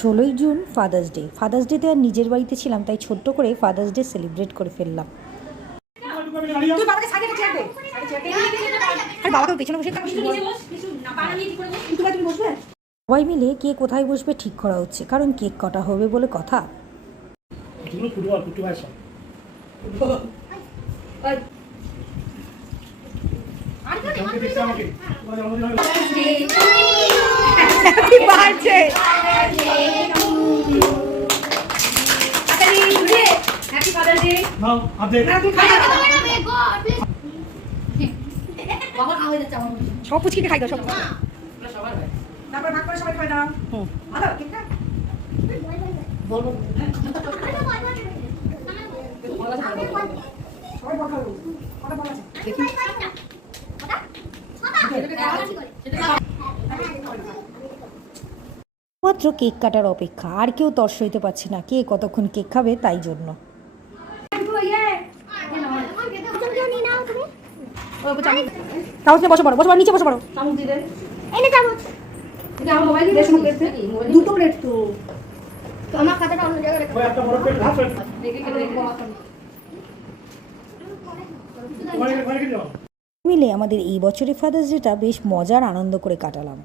16ই June father's ডেতে আর নিজের বাড়িতে ছিলাম, তাই ছোট্ট করে ফাদার্স ডে সেলিব্রেট করে ফেললাম। সবাই মিলে কে কোথায় বসবে ঠিক করা হচ্ছে, কারণ কেক কাটা হবে বলে কথা। সব পুচকিকে খাই দাও, সব তারপর ভাগ করে সবাই খাই দাও। ভালো কেকটা বলবো সবাই বল খাবো কটা বল আছে দেখি মাত্র কেক কাটার অপেক্ষা, আর কেউ তর্স হইতে পারছে না কে কতক্ষণ কেক খাবে, তাই জন্য। বসে পড়ো, নিচে বসে পড়ো। দুটো প্লেট তো আমার খাতাটা অন্য জায়গায় রাখো। একটা বড় প্লেট ভাত মিলে আমাদের এই বছরের ফাদার্স ডেটা বেশ মজার আনন্দ করে কাটালাম।